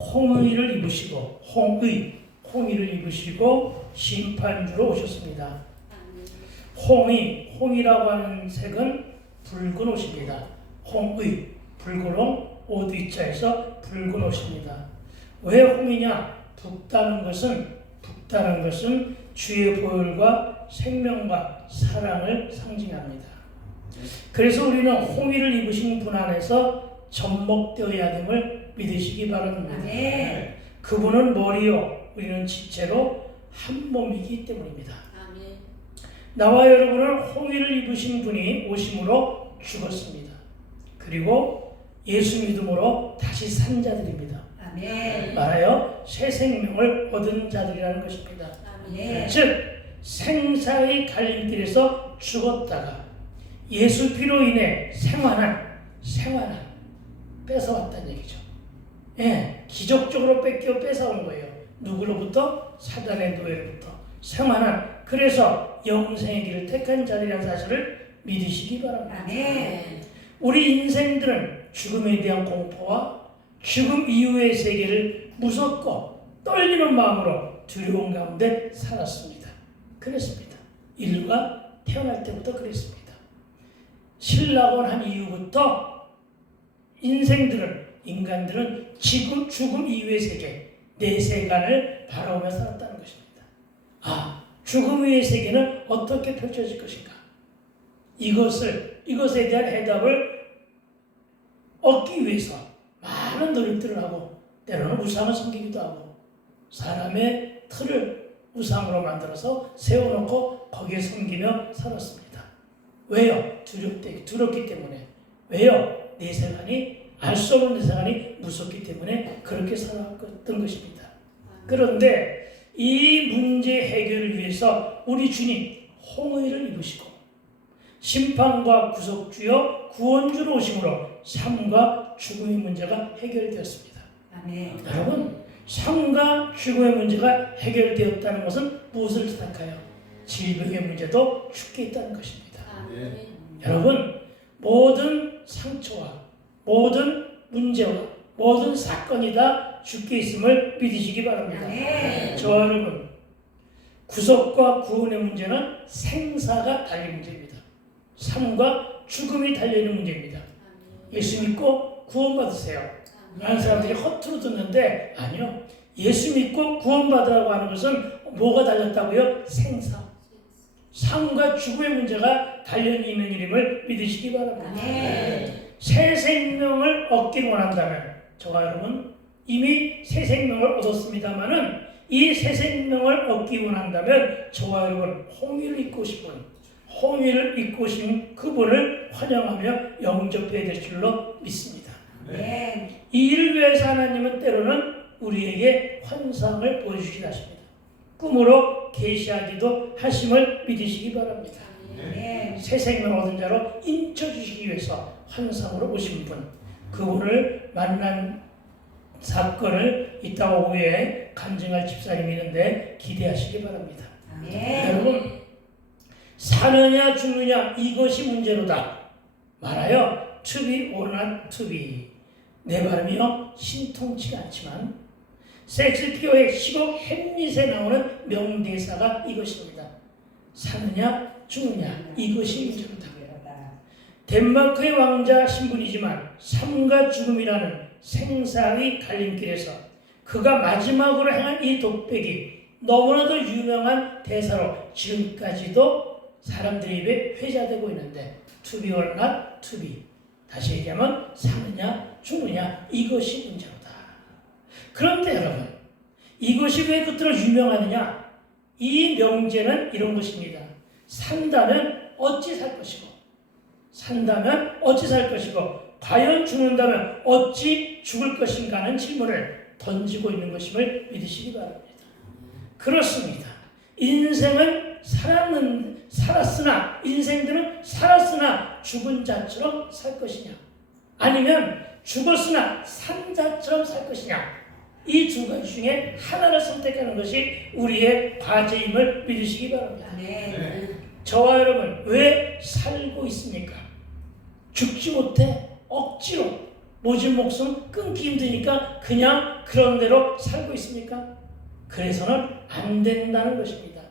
홍의를 입으시고 홍의를 입으시고 심판주로 오셨습니다. 홍이라고 하는 색은 붉은 옷입니다. 홍의, 붉은 옷 위자에서 붉은 옷입니다. 왜 홍이냐? 붉다는 것은 주의 보혈과 생명과 사랑을 상징합니다. 그래서 우리는 홍의를 입으신 분 안에서 접목되어야 됨을 믿으시기 바랍니다. 아멘. 그분은 머리요, 우리는 지체로 한 몸이기 때문입니다. 아멘. 나와 여러분은 홍의를 입으신 분이 오심으로 죽었습니다. 그리고 예수 믿음으로 다시 산 자들입니다. 아멘. 말하여 새 생명을 얻은 자들이라는 것입니다. 아멘. 즉 생사의 갈림길에서 죽었다가 예수 피로 인해 생환한 뺏어왔다는 얘기죠. 예, 기적적으로 뺏어온 거예요. 누구로부터? 사단의 노예로부터 생환한, 그래서 영생의 길을 택한 자들이라는 사실을 믿으시기 바랍니다. 아멘. 우리 인생들은 죽음에 대한 공포와 죽음 이후의 세계를 무섭고 떨리는 마음으로 두려운 가운데 살았습니다. 그랬습니다. 인류가 태어날 때부터 그랬습니다. 신라곤 한 이후부터 인간들은 지금 죽음 이후의 세계, 내세간을 바라보며 살았다는 것입니다. 죽음 이후의 세계는 어떻게 펼쳐질 것인가? 이것에 대한 해답을 얻기 위해서 많은 노력들을 하고, 때로는 우상을 섬기기도 하고, 사람의 틀을 우상으로 만들어서 세워놓고 거기에 섬기며 살았습니다. 왜요? 두렵기 때문에. 왜요? 알 수 없는 내세간이 무섭기 때문에 그렇게 살아왔던 것입니다. 그런데 이 문제 해결을 위해서 우리 주님 홍의를 입으시고 심판과 구속주여 구원주로 오심으로 삶과 죽음의 문제가 해결되었습니다. 아멘. 여러분, 삶과 죽음의 문제가 해결되었다는 것은 무엇을 뜻할까요? 질병의 문제도 죽게 있다는 것입니다. 아멘. 여러분, 모든 상처와 모든 문제와 모든 사건이 다 죽게 있음을 믿으시기 바랍니다. 아멘. 저와 여러분, 구속과 구원의 문제는 생사가 달린 문제입니다. 삶과 죽음이 달려있는 문제입니다. 예수 믿고 구원받으세요. 많은 사람들이 허투루 듣는데 아니요. 예수 믿고 구원받으라고 하는 것은 뭐가 달렸다고요? 생사. 삶과 죽음의 문제가 달려있는 일임을 믿으시기 바랍니다. 아멘. 새 생명을 얻기를 원한다면, 저와 여러분 이미 새 생명을 얻었습니다마는 이 새 생명을 얻기 원한다면 저와 여러분 홍의를 입고 오신 그분을 환영하며 영접해야 될 줄로 믿습니다. 아멘. 이 일을 위해서 하나님은 때로는 우리에게 환상을 보여주시다 하십니다. 꿈으로 계시하기도 하심을 믿으시기 바랍니다. 아멘. 새 생명 얻은 자로 인쳐주시기 위해서 환상으로 오신 분, 그분을 만난 사건을 이따 오후에 간증할 집사님이 있는데 기대하시기 바랍니다. 아멘. 여러분, 사느냐 죽느냐 이것이 문제로다 말하여 to be or not to be. 내 발음이요 신통치가 않지만 섹스피어의 시곡 햄릿에 나오는 명대사가 이것입니다. 사느냐 죽느냐 이것이 문제로다. 덴마크의 왕자 신분이지만 삶과 죽음이라는 생사의 갈림길에서 그가 마지막으로 행한 이 독백이 너무나도 유명한 대사로 지금까지도 사람들의 입에 회자되고 있는데 to be or not to be. 다시 얘기하면 사느냐 죽느냐 이것이 문제로다. 그런데 여러분, 이것이 왜 그토록 유명하느냐? 이 명제는 이런 것입니다. 산다면 어찌 살 것이고 과연 죽는다면 어찌 죽을 것인가 하는 질문을 던지고 있는 것임을 믿으시기 바랍니다. 그렇습니다. 인생들은 살았으나 죽은 자처럼 살 것이냐, 아니면 죽었으나 산 자처럼 살 것이냐, 이 두 가지 중에 하나를 선택하는 것이 우리의 과제임을 믿으시기 바랍니다. 아멘. 저와 여러분 왜 살고 있습니까? 죽지 못해 억지로 모진 목숨 끊기 힘드니까 그냥 그런 대로 살고 있습니까? 그래서는 안 된다는 것입니다.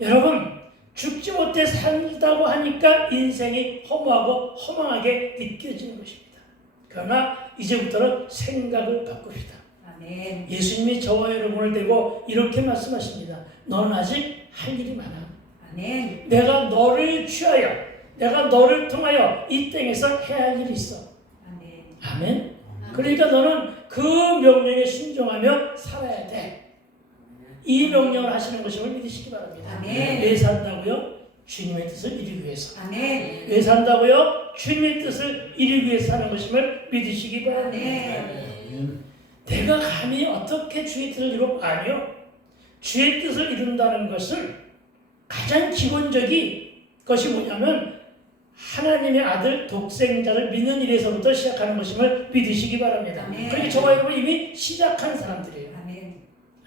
여러분, 죽지 못해 산다고 하니까 인생이 허무하고 허망하게 느껴지는 것입니다. 그러나 이제부터는 생각을 바꿉시다. 아멘. 예수님이 저와 여러분을 대고 이렇게 말씀하십니다. 너는 아직 할 일이 많아. 아멘. 내가 너를 취하여, 내가 너를 통하여 이 땅에서 해야 할 일이 있어. 아멘. 아멘. 그러니까 너는 그 명령에 순종하며 살아야 돼. 이 명령을 하시는 것임을 믿으시기 바랍니다. 아멘. 왜 산다고요? 주님의 뜻을 이루기 위해서. 아멘. 왜 산다고요? 주님의 뜻을 이루기 위해서 사는 것임을 믿으시기 바랍니다. 아멘. 내가 감히 어떻게 주의 뜻을 이루고 아니요. 주의 뜻을 이룬다는 것은 가장 기본적인 것이 뭐냐면 하나님의 아들 독생자를 믿는 일에서부터 시작하는 것임을 믿으시기 바랍니다. 아멘. 그러니까 저와 여러분 이미 시작한 사람들이에요. 아멘.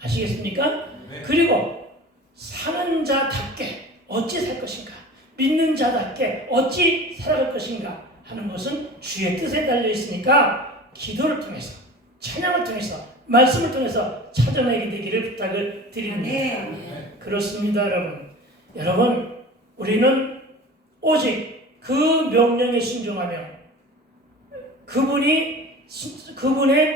아시겠습니까? 그리고 사는 자답게 어찌 살 것인가, 믿는 자답게 어찌 살아갈 것인가 하는 것은 주의 뜻에 달려 있으니까 기도를 통해서, 찬양을 통해서, 말씀을 통해서 찾아내게 되기를 부탁을 드립니다. 아멘. 그렇습니다, 여러분. 여러분, 우리는 오직 그 명령에 순종하며 그분의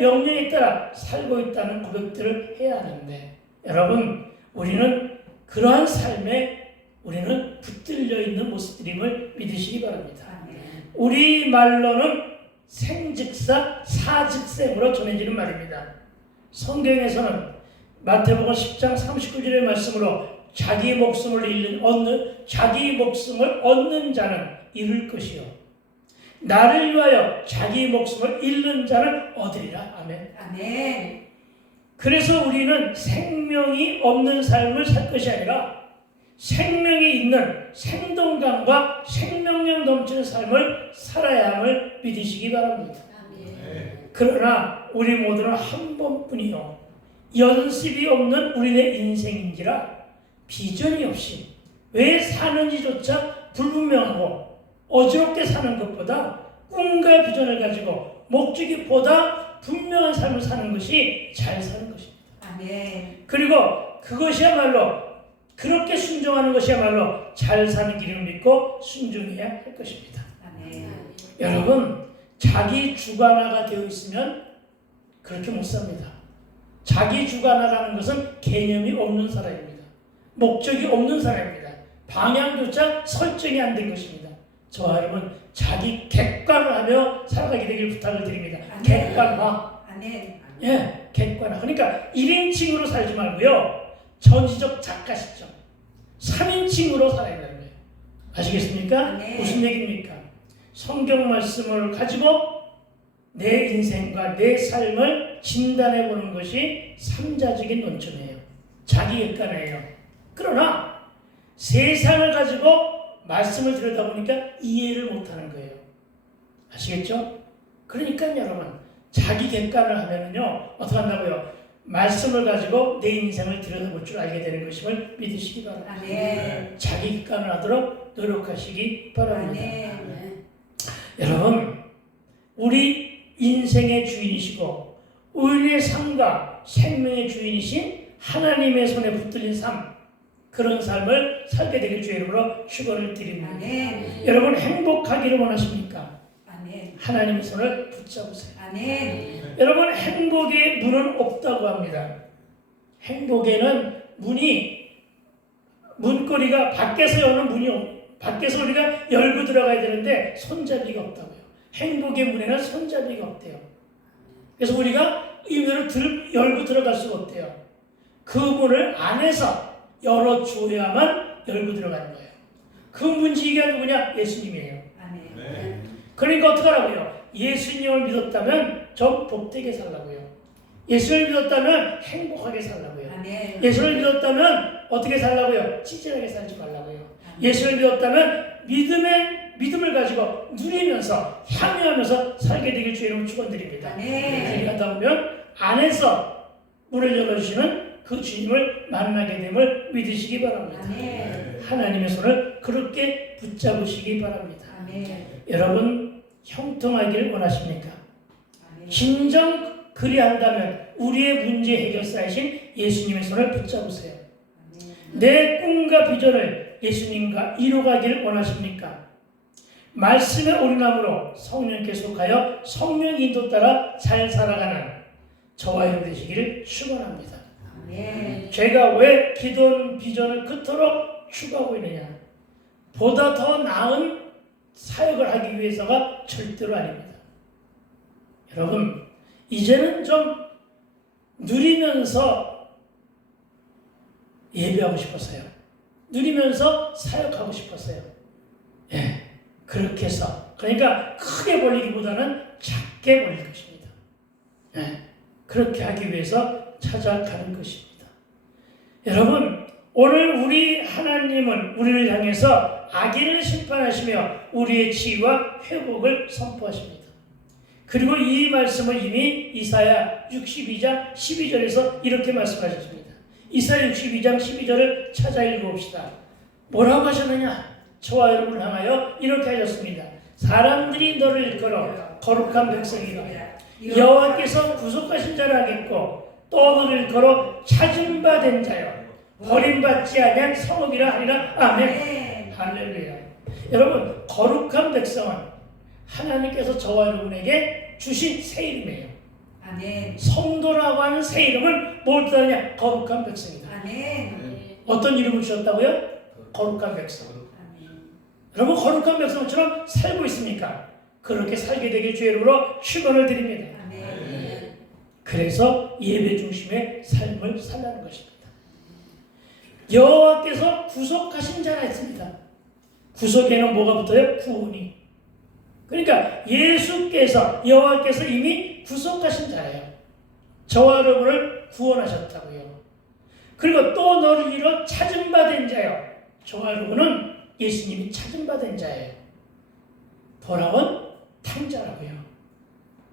명령에 따라 살고 있다는 고백들을 해야 하는데, 여러분, 우리는 그러한 삶에 우리는 붙들려 있는 모습들임을 믿으시기 바랍니다. 아멘. 우리 말로는 생즉사 사즉생으로 전해지는 말입니다. 성경에서는 마태복음 10장 39절의 말씀으로 자기 목숨을 얻는 자는 잃을 것이요 나를 위하여 자기 목숨을 잃는 자는 얻으리라. 아멘. 아멘. 그래서 우리는 생명이 없는 삶을 살 것이 아니라 생명이 있는 생동감과 생명력 넘치는 삶을 살아야 함을 믿으시기 바랍니다. 그러나 우리 모두는 한 번뿐이요 연습이 없는 우리의 인생인지라 비전이 없이 왜 사는지조차 불분명하고 어지럽게 사는 것보다 꿈과 비전을 가지고 목적이 보다 분명한 삶을 사는 것이 잘 사는 것입니다. 아멘. 그리고 그것이야말로 그렇게 순종하는 것이야말로 잘 사는 길을 믿고 순종해야 할 것입니다. 아멘. 여러분, 자기 주관화가 되어 있으면 그렇게 못 삽니다. 자기 주관화라는 것은 개념이 없는 사람입니다. 목적이 없는 사람입니다. 방향조차 설정이 안 된 것입니다. 저와 여러분, 자기 객관을 하며 살아가게 되길 부탁을 드립니다. 아멘. 객관화. 아멘. 예, 객관화. 그러니까 1인칭으로 살지 말고요. 전지적 작가 시점. 3인칭으로 살아야 되는 거예요. 아시겠습니까? 네. 무슨 얘기입니까? 성경 말씀을 가지고 내 인생과 내 삶을 진단해 보는 것이 삼자적인 논점이에요. 자기 객관이에요. 그러나 세상을 가지고 말씀을 들여다보니까 이해를 못하는 거예요. 아시겠죠? 그러니까 여러분, 자기 객관을 하면은요, 어떻게 한다고요? 말씀을 가지고 내 인생을 들여다볼 줄 알게 되는 것임을 믿으시기 바랍니다. 아멘. 자기 객관을 하도록 노력하시기 바랍니다. 아멘. 여러분, 우리 인생의 주인이시고 우리의 삶과 생명의 주인이신 하나님의 손에 붙들린 삶, 그런 삶을 살게 되길 주의 이름으로 축원을 드립니다. 아멘. 여러분, 행복하기를 원하십니까? 아멘. 하나님의 손을 붙잡으세요. 아멘. 여러분, 행복의 문은 없다고 합니다. 행복에는 문고리가 밖에서 여는 문이 밖에서 우리가 열고 들어가야 되는데 손잡이가 없다고요. 행복의 문에는 손잡이가 없대요. 그래서 우리가 이 문을 열고 들어갈 수가 없대요. 그 문을 안에서 열어줘야만 열고 들어가는 거예요. 그 문지기가 누구냐? 예수님이에요. 아멘. 그러니까 어떡하라고요? 예수님을 믿었다면 좀 복되게 살라고요. 예수를 믿었다면 행복하게 살라고요. 아멘. 예수를 믿었다면 어떻게 살라고요? 찌질하게 살지 말라고요. 예수를 믿었다면 믿음을 가지고 누리면서 향유하면서 살게 되길 주의 이름으로 축원드립니다. 아멘. 그러다 보면 안에서 문을 열어주시는 그 주님을 만나게 됨을 믿으시기 바랍니다. 아멘. 하나님의 손을 그렇게 붙잡으시기 바랍니다. 아멘. 여러분, 형통하기를 원하십니까? 진정 그리한다면 우리의 문제 해결사이신 예수님의 손을 붙잡으세요. 내 꿈과 비전을 예수님과 이루가기를 원하십니까? 말씀에 올인함으로 성령께 속하여 성령 인도 따라 잘 살아가는 저와 여러분 되시기를 축원합니다. 제가 왜 기도원 비전을 그토록 추구하고 있느냐? 보다 더 나은 사역을 하기 위해서가 절대로 아닙니다. 여러분, 이제는 좀 누리면서 예배하고 싶었어요. 누리면서 사역하고 싶었어요. 예, 그렇게 해서 그러니까 크게 벌리기보다는 작게 벌릴 것입니다. 예, 그렇게 하기 위해서 찾아가는 것입니다. 여러분, 오늘 우리 하나님은 우리를 향해서 악인을 심판하시며 우리의 치유와 회복을 선포하십니다. 그리고 이 말씀을 이미 이사야 62장 12절에서 이렇게 말씀하셨습니다. 이사야 62장 12절을 찾아 읽어봅시다. 뭐라고 하셨느냐? 저와 여러분을 향하여 이렇게 하셨습니다. 사람들이 너를 일컬어 거룩한 백성이라 여호와께서 구속하신 자를 하겠고 또 너를 일컬어 찾은 바 된 자여 버림받지 아니한 성읍이라 하리라. 아멘. 할렐루야. 여러분, 거룩한 백성은 하나님께서 저와 여러분에게 주신 새 이름이에요. 아멘. 성도라고 하는 새 이름은 뭘 뜻하냐? 거룩한 백성이다. 아멘. 어떤 이름을 주셨다고요? 거룩한 백성. 아멘. 여러분, 거룩한 백성처럼 살고 있습니까? 그렇게 살게 되길 주의 이름으로 축원을 드립니다. 아멘. 그래서 예배 중심의 삶을 살라는 것입니다. 여호와께서 구속하신 자가 있습니다. 구속에는 뭐가 붙어요? 구원이. 그러니까 예수께서 여호와께서 이미 구속하신 자예요. 저와 여러분을 구원하셨다고요. 그리고 또 너를 이뤄 찾은 바 된 자요. 저와 여러분은 예수님이 찾은 바 된 자예요. 돌아온 탕자라고요.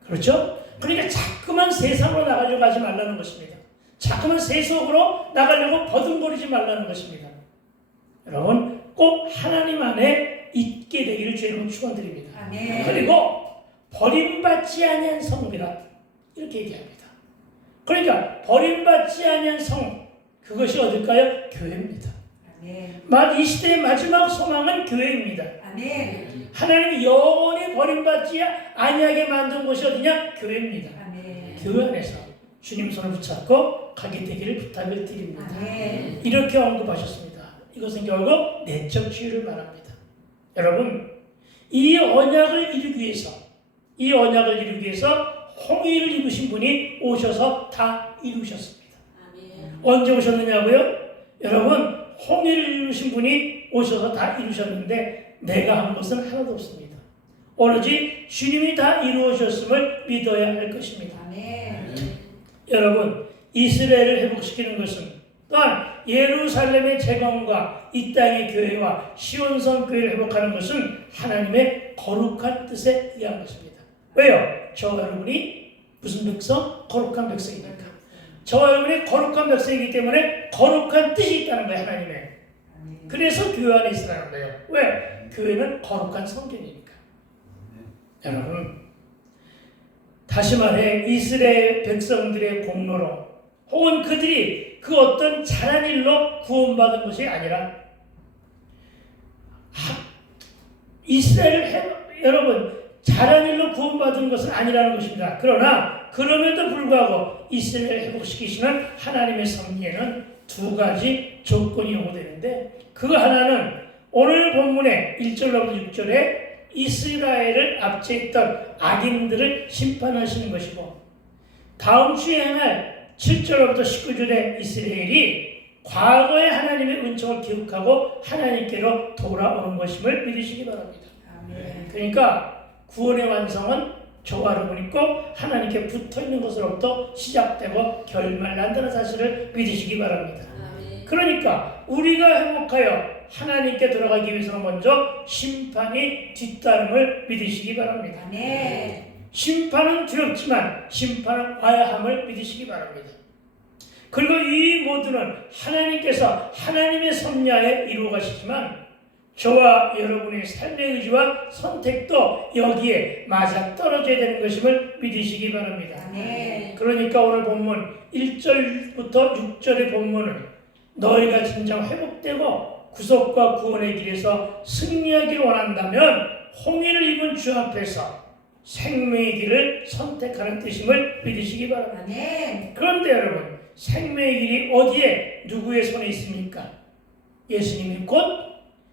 그렇죠? 그러니까 자꾸만 세상으로 나가려고 하지 말라는 것입니다. 자꾸만 세속으로 나가려고 버둥거리지 말라는 것입니다. 여러분, 꼭 하나님 안에 있게 되기를 주님으로 축원드립니다. 아멘. 그리고 버림받지 아니한 성이라 이렇게 얘기합니다. 그러니까 버림받지 아니한 성, 그것이 어딜까요? 교회입니다. 아멘. 이 시대의 마지막 소망은 교회입니다. 아멘. 하나님이 영원히 버림받지 아니하게 만든 곳이 어디냐? 교회입니다. 아멘. 교회 안에서 주님 손을 붙잡고 가게 되기를 부탁을 드립니다. 아멘. 이렇게 언급하셨습니다. 이것은 결국 내적 치유를 말합니다. 여러분, 이 언약을 이루기 위해서 홍의를 입으신 분이 오셔서 다 이루셨습니다. 아멘. 언제 오셨느냐고요? 여러분, 홍의를 이루신 분이 오셔서 다 이루셨는데 내가 한 것은 하나도 없습니다. 오로지 주님이 다 이루어졌음을 믿어야 할 것입니다. 아멘. 여러분, 이스라엘을 회복시키는 것은 또한 예루살렘의 재건과 이 땅의 교회와 시온성 교회를 회복하는 것은 하나님의 거룩한 뜻에 의한 것입니다. 왜요? 저와 여러분이 무슨 백성? 거룩한 백성이니까. 저와 여러분이 거룩한 백성이기 때문에 거룩한 뜻이 있다는 거예요, 하나님의. 그래서 교회 안에 있으라는 거예요. 왜? 교회는 거룩한 성전이니까. 여러분, 다시 말해 이스라엘 백성들의 공로로 혹은 그들이 그 어떤 잘한 일로 구원받은 것이 아니라 여러분 잘한 일로 구원받은 것은 아니라는 것입니다. 그러나 그럼에도 불구하고 이스라엘을 회복시키시는 하나님의 섭리에는 두 가지 조건이 요구되는데 그 하나는 오늘 본문의 1절로부터 6절에 이스라엘을 압제했던 악인들을 심판하시는 것이고 다음 주에 행할 7절로부터 19절에 이스라엘이 과거의 하나님의 은총을 기억하고 하나님께로 돌아오는 것임을 믿으시기 바랍니다. 아멘. 그러니까 구원의 완성은 저와 여러분 있고 하나님께 붙어있는 것으로부터 시작되고 결말난다는 사실을 믿으시기 바랍니다. 그러니까 우리가 행복하여 하나님께 돌아가기 위해서는 먼저 심판이 뒤따름을 믿으시기 바랍니다. 아멘. 심판은 두렵지만 심판은 와야 함을 믿으시기 바랍니다. 그리고 이 모두는 하나님께서 하나님의 섭리하에 이루어 가시지만 저와 여러분의 삶의 의지와 선택도 여기에 맞아 떨어져야 되는 것임을 믿으시기 바랍니다. 아멘. 그러니까 오늘 본문 1절부터 6절의 본문은 너희가 진정 회복되고 구속과 구원의 길에서 승리하기를 원한다면 홍해를 입은 주 앞에서 생명의 길을 선택하는 뜻임을 믿으시기 바랍니다. 아멘. 그런데 여러분, 생명의 길이 어디에 누구의 손에 있습니까? 예수님이 곧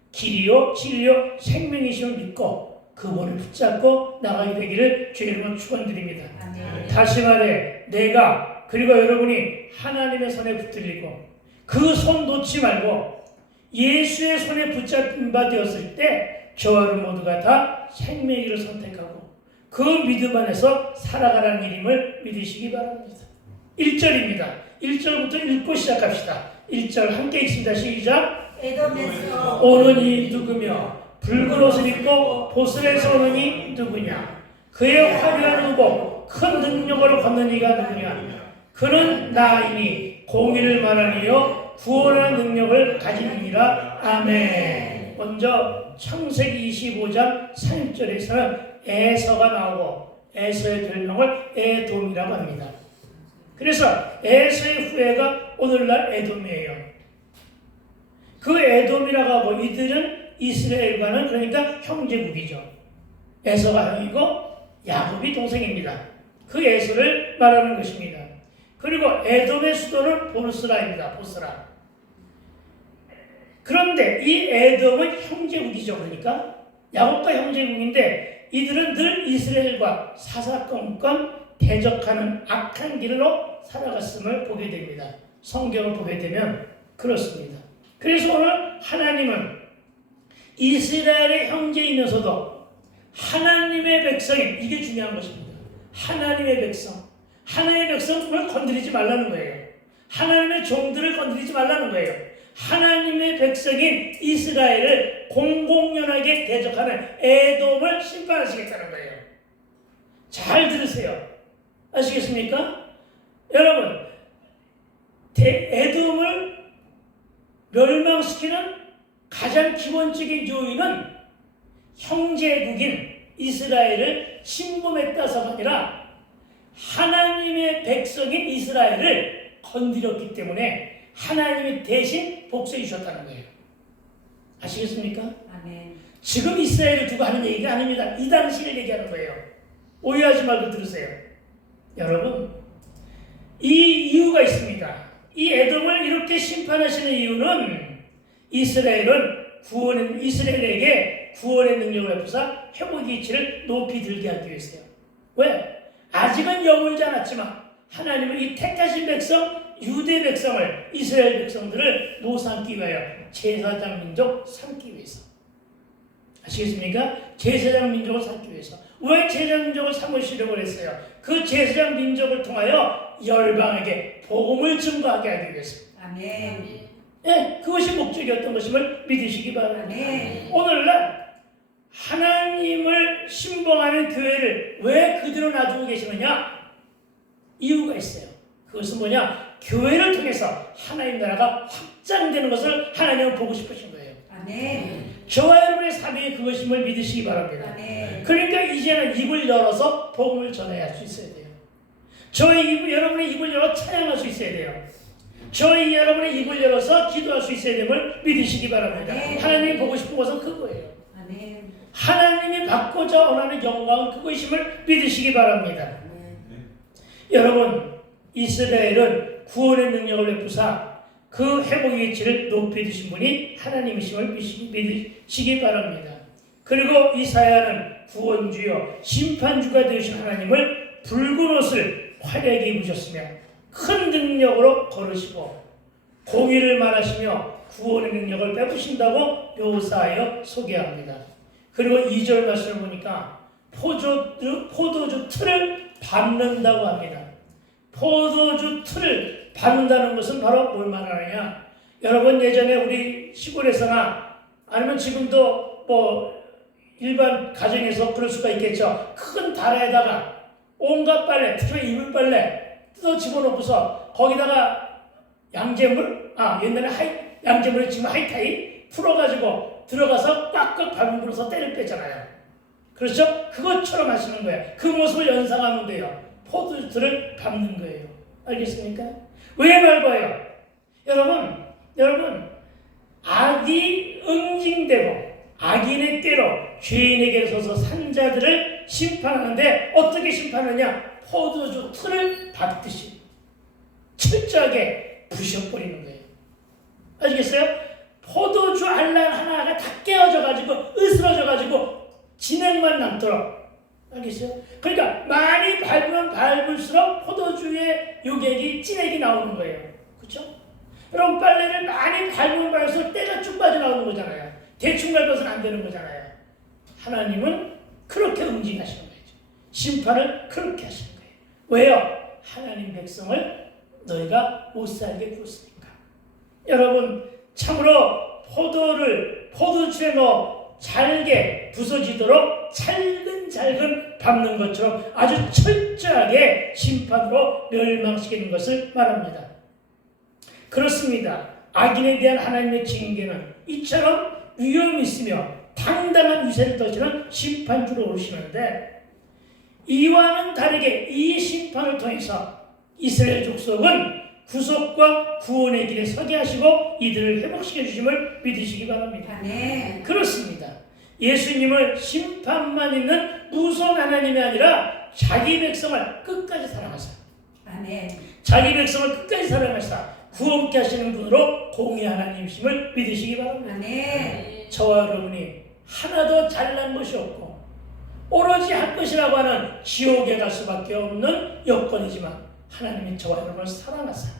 길이요 진리요 생명이심을 믿고 그분을 붙잡고 나가게 되기를 주의 이름으로 축원드립니다. 아멘. 다시 말해 내가 그리고 여러분이 하나님의 손에 붙들리고 그 손 놓지 말고 예수의 손에 붙잡힌 바 되었을 때 저와 여러분 모두가 다 생명의 길을 선택하고 그 믿음 안에서 살아가라는 일임을 믿으시기 바랍니다. 1절입니다. 1절부터 읽고 시작합시다. 1절 함께 읽습니다. 시작. 에돔에서 오는 이 누구며 붉은 옷을 입고 보슬에서 오는 이 누구냐 그의 화려한 의복 큰 능력으로 걷는 이가 누구냐 그는 나이니 공의를 말하니요 구원하는 능력을 가진 이니라. 아멘. 먼저 창세기 25장 3절에서는 에서가 나오고 에서의 별명을 에돔이라고 합니다. 그래서 에서의 후예가 오늘날 에돔이에요. 그 에돔이라고 하고 이들은 이스라엘과는 그러니까 형제국이죠. 에서가 형이고 야곱이 동생입니다. 그 에서를 말하는 것입니다. 그리고 에돔의 수도는 보스라입니다. 보스라. 그런데 이 에돔은 형제국이죠. 그러니까 야곱과 형제국인데 이들은 늘 이스라엘과 사사건건 대적하는 악한 길로 살아갔음을 보게 됩니다. 성경을 보게 되면 그렇습니다. 그래서 오늘 하나님은 이스라엘의 형제이면서도 하나님의 백성인 이게 중요한 것입니다. 하나님의 백성, 하나님의 백성을 건드리지 말라는 거예요. 하나님의 종들을 건드리지 말라는 거예요. 하나님의 백성인 이스라엘을 공공연하게 대적하는 에돔을 심판하시겠다는 거예요. 잘 들으세요. 아시겠습니까? 여러분, 에돔을 멸망시키는 가장 기본적인 요인은 형제국인 이스라엘을 침범했다서가 아니라 하나님의 백성인 이스라엘을 건드렸기 때문에 하나님이 대신 복수해 주셨다는 거예요. 아시겠습니까? 아멘. 지금 이스라엘을 두고 하는 얘기가 아닙니다. 이 당시를 얘기하는 거예요. 오해하지 말고 들으세요. 여러분, 이 이유가 있습니다. 이 에돔을 이렇게 심판하시는 이유는 이스라엘에게 구원의 능력을 베푸사 회복의 이치를 높이 들게 하기 위해서요. 왜? 아직은 여물지 않았지만 하나님은 이 택하신 백성 유대 백성을 이스라엘 백성들을 노삼기 위하여 제사장 민족 삼기 위해서. 아시겠습니까? 제사장 민족을 삼기 위해서. 왜 제사장 민족을 삼으시려고 했어요? 그 제사장 민족을 통하여 열방에게 복음을 증거하게 하기 위해서. 아멘. 예, 그것이 목적이었던 것임을 믿으시기 바랍니다. 아멘. 오늘날 하나님을 신봉하는 교회를 왜 그대로 놔두고 계시느냐? 이유가 있어요. 그것은 뭐냐? 교회를 통해서 하나님 나라가 확장되는 것을 하나님은 보고 싶으신 거예요. 아멘. 저와 여러분의 사명이 그것임을 믿으시기 바랍니다. 아멘. 그러니까 이제는 입을 열어서 복음을 전해야 할 수 있어야 돼요. 여러분의 입을 열어 찬양할 수 있어야 돼요. 여러분의 입을 열어서 기도할 수 있어야 됨을 믿으시기 바랍니다. 아멘. 하나님이 보고 싶은 것은 그거예요. 아멘. 하나님이 받고자 원하는 영광은 그것임을 믿으시기 바랍니다. 아멘. 여러분, 이스라엘은 구원의 능력을 베푸사 그 회복의 이치를 높이 두신 분이 하나님이심을 믿으시기 바랍니다. 그리고 이사야는 구원주요 심판주가 되신 하나님을 붉은 옷을 화려하게 입으셨으며 큰 능력으로 걸으시고 공의를 말하시며 구원의 능력을 베푸신다고 묘사하여 소개합니다. 그리고 2절 말씀을 보니까 포도주 틀을 밟는다고 합니다. 포도주 틀을 밟는다는 것은 바로 뭘 말하느냐? 여러분, 예전에 우리 시골에서나 아니면 지금도 뭐 일반 가정에서 그럴 수가 있겠죠. 큰 다라에다가 온갖 빨래, 특히 이불 빨래 뜯어 집어넣고서 거기다가 양잿물, 옛날에 양잿물이 지금 하이타이 풀어가지고 들어가서 꽉꽉 밟은 불어서 때를 빼잖아요. 그렇죠? 그것처럼 하시는 거예요. 그 모습을 연상하면 돼요. 포도주를 밟는 거예요. 알겠습니까? 왜 밟아요? 여러분 악이 응징되고 악인의 꾀로 죄인에게 서서 산자들을 심판하는데 어떻게 심판하냐? 포도주 틀을 밟듯이 철저하게 부셔버리는 거예요. 아시겠어요? 포도주 알란 하나가 다 깨어져가지고 으스러져가지고 진액만 남도록. 알겠어요? 그러니까 많이 밟으면 밟을수록 포도주의 요객이 진액이 나오는 거예요. 그렇죠? 여러분 빨래를 많이 밟으면 밟을수록 때가 쭉 빠져나오는 거잖아요. 대충 밟아서는 안 되는 거잖아요. 하나님은 그렇게 응징하시는 거죠. 심판을 그렇게 하시는 거예요. 왜요? 하나님 백성을 너희가 못 살게 굴었으니까. 여러분 참으로 포도주에 넣어 잘게 부서지도록 잘근잘근 밟는 것처럼 아주 철저하게 심판으로 멸망시키는 것을 말합니다. 그렇습니다. 악인에 대한 하나님의 징계는 이처럼 위험이 있으며 당당한 위세를 더치는 심판주로 오시는데 이와는 다르게 이 심판을 통해서 이스라엘 족속은 구속과 구원의 길에 서게 하시고 이들을 회복시켜 주심을 믿으시기 바랍니다. 아멘. 그렇습니다. 예수님을 심판만 있는 무서운 하나님이 아니라 자기 백성을 끝까지 사랑하사 아멘. 자기 백성을 끝까지 사랑하사 구원케 하시는 분으로 공의 하나님이심을 믿으시기 바랍니다. 아멘. 저와 여러분이 하나도 잘난 것이 없고 오로지 할 것이라고 하는 지옥에 갈 수밖에 없는 여건이지만 하나님이 저와 여러분을 사랑하사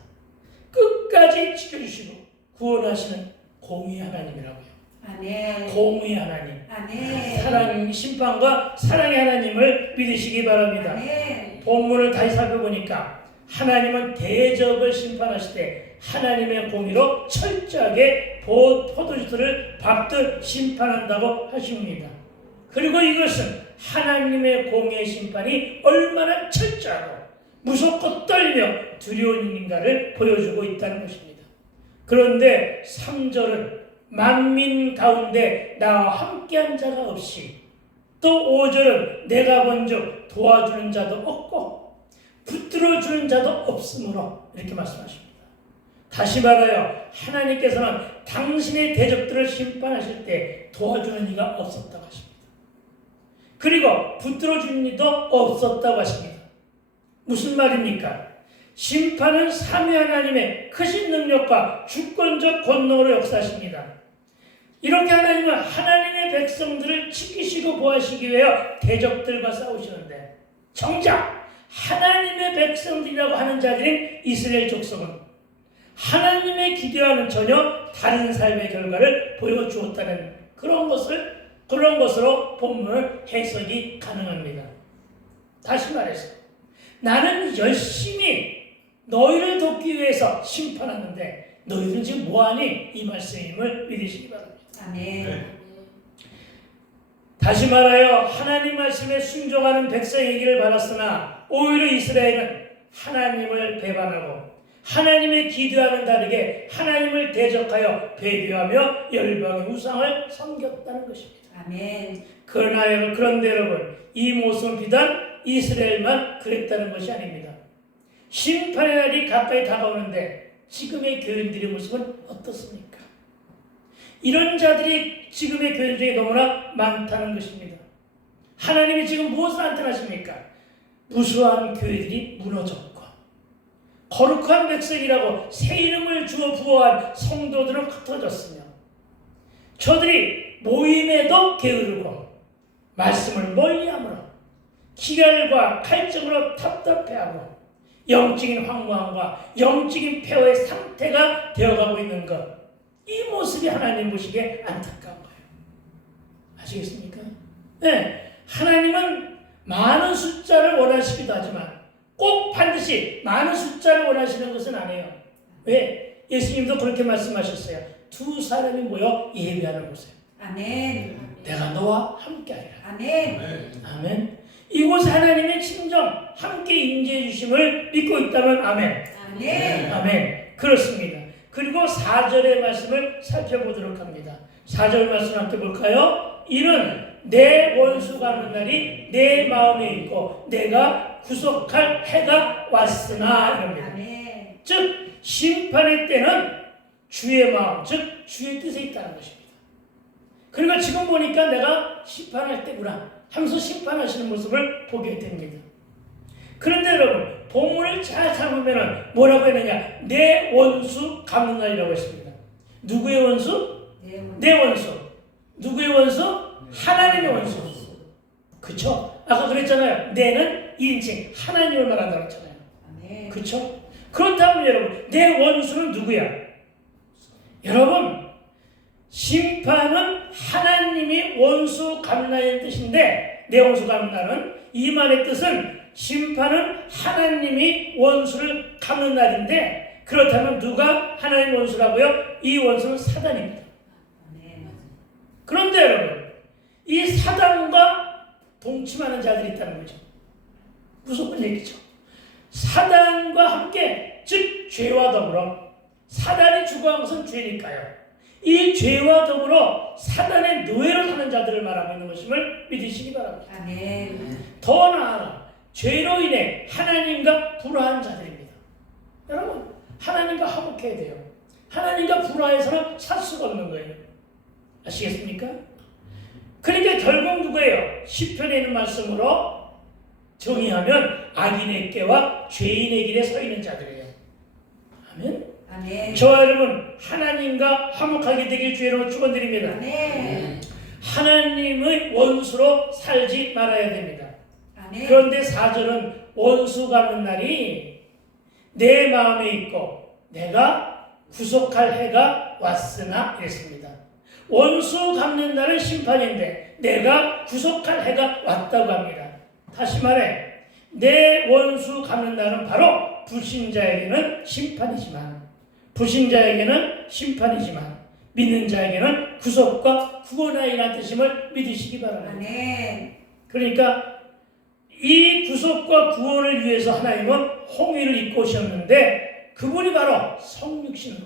끝까지 지켜주시고 구원하시는 공의 하나님이라고요. 아멘. 공의 하나님, 아멘. 사랑, 심판과 사랑의 하나님을 믿으시기 바랍니다. 아멘. 본문을 다시 살펴보니까 하나님은 대적을 심판하실 때 하나님의 공의로 철저하게 포도주들을 밟듯 심판한다고 하십니다. 그리고 이것은 하나님의 공의 심판이 얼마나 철저하고 무섭고 떨리며 두려운 일인가를 보여주고 있다는 것입니다. 그런데 3절은 만민 가운데 나와 함께한 자가 없이, 또 5절은 내가 본즉 도와주는 자도 없고 붙들어주는 자도 없으므로 이렇게 말씀하십니다. 다시 말하여 하나님께서는 당신의 대적들을 심판하실 때 도와주는 이가 없었다고 하십니다. 그리고 붙들어주는 이도 없었다고 하십니다. 무슨 말입니까? 심판은 삼위 하나님의 크신 능력과 주권적 권능으로 역사하십니다. 이렇게 하나님은 하나님의 백성들을 지키시고 보호하시기 위하여 대적들과 싸우시는데 정작 하나님의 백성들이라고 하는 자들인 이스라엘 족속은 하나님의 기대와는 전혀 다른 삶의 결과를 보여주었다는 그런 것으로 본문을 해석이 가능합니다. 다시 말해서 나는 열심히 너희를 돕기 위해서 심판하는데 너희들은 지금 뭐하니? 이 말씀임을 믿으시기 바랍니다. 아멘. 다시 말하여 하나님 말씀에 순종하는 백성이기를 바랐으나 오히려 이스라엘은 하나님을 배반하고 하나님의 기도와는 다르게 하나님을 대적하여 배교하며 열방의 우상을 섬겼다는 것입니다. 아멘. 그런데 여러분, 이 모습은 비단 이스라엘만 그랬다는 것이 아닙니다. 심판의 날이 가까이 다가오는데 지금의 교인들의 모습은 어떻습니까? 이런 자들이 지금의 교인 중에 너무나 많다는 것입니다. 하나님이 지금 무엇을 나타나십니까? 무수한 교회들이 무너졌고 거룩한 백성이라고 새 이름을 주어 부어한 성도들은 흩어졌으며 저들이 모임에도 게으르고 말씀을 멀리하므로 기갈과 갈증으로 답답해하고 영적인 황무함과 영적인 폐허의 상태가 되어가고 있는 것, 이 모습이 하나님 보시기에 안타까운 거예요. 아시겠습니까? 네, 하나님은 많은 숫자를 원하시기도 하지만 꼭 반드시 많은 숫자를 원하시는 것은 아니에요. 왜? 예수님도 그렇게 말씀하셨어요. 두 사람이 모여 예배하는 곳에 아멘. 내가 너와 함께하리라. 아멘. 아멘. 이곳에 하나님의 친정 함께 임재해 주심을 믿고 있다면 아멘. 아멘. 아멘. 그렇습니다. 그리고 4절의 말씀을 살펴보도록 합니다. 4절 말씀 함께 볼까요? 이는 내 원수가 하는 날이 내 마음에 있고 내가 구속할 해가 왔으나 이럽니다. 아멘. 즉 심판의 때는 주의 마음, 즉 주의 뜻에 있다는 것입니다. 그러니까 지금 보니까 내가 심판할 때구나 하면서 심판하시는 모습을 보게 됩니다. 그런데 여러분 본문을 잘 잡으면 뭐라고 했느냐? 내 원수 갚는 날이라고 했습니다. 누구의 원수? 내 원수. 누구의 원수? 하나님의 원수. 그쵸? 아까 그랬잖아요. 내는 2인칭 하나님을 말한다고 했잖아요. 아멘. 그쵸? 그렇다면 여러분 내 원수는 누구야? 여러분 심판은 하나님이 원수 갚나의 뜻인데 내 원수 갚나는 이 말의 뜻은 심판은 하나님이 원수를 갚는 날인데 그렇다면 누가 하나님 원수라고요? 이 원수는 사단입니다. 아멘. 그런데 여러분 이 사단과 동침하는 자들이 있다는 거죠. 무서운 얘기죠. 사단과 함께 즉 죄와 더불어 사단이 추구한 것은 죄니까요. 이 죄와 더불어 사단의 노예로 사는 자들을 말하고 있는 것임을 믿으시기 바랍니다. 아멘. 더 나아가 죄로 인해 하나님과 불화한 자들입니다. 여러분 하나님과 화목해야 돼요. 하나님과 불화해서는 살 수가 없는 거예요. 아시겠습니까? 그러니까 결국 누구예요? 시편에 있는 말씀으로 정의하면 악인의 꾀와 죄인의 길에 서 있는 자들이에요. 아멘. 아멘. 저와 여러분 하나님과 화목하게 되길 주의로 축원드립니다. 아멘. 하나님의 원수로 살지 말아야 됩니다. 아멘. 그런데 4절은 원수 갚는 날이 내 마음에 있고 내가 구속할 해가 왔으나 이랬습니다. 원수 갚는 날은 심판인데 내가 구속할 해가 왔다고 합니다. 다시 말해 내 원수 갚는 날은 바로 불신자에게는 심판이지만 불신자에게는 심판이지만 믿는 자에게는 구속과 구원하리라는 뜻임을 믿으시기 바랍니다. 아멘. 그러니까 이 구속과 구원을 위해서 하나님은 홍위를 입고 오셨는데 그분이 바로 성육신으로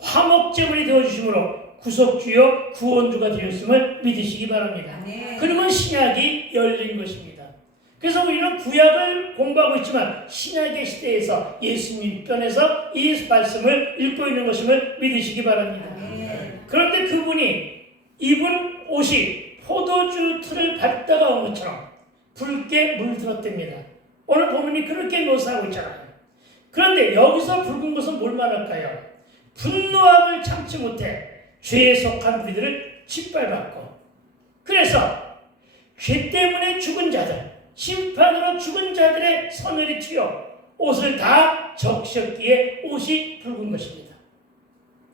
화목제물이 되어주심으로 구속주요 구원주가 되었음을 믿으시기 바랍니다. 아멘. 그리고 신약이 열린 것입니다. 그래서 우리는 구약을 공부하고 있지만 신약의 시대에서 예수님 편에서 이 말씀을 읽고 있는 것임을 믿으시기 바랍니다. 아멘. 그런데 그분이 입은 옷이 포도주 틀을 밟다가 온 것처럼 붉게 물들었답니다. 오늘 본문이 그렇게 묘사하고 있잖아요. 그런데 여기서 붉은 것은 뭘 말할까요? 분노함을 참지 못해 죄에 속한 우리들을 짓밟았고 그래서 죄 때문에 죽은 자들 심판으로 죽은 자들의 소멸이 튀어 옷을 다 적셨기에 옷이 붉은 것입니다.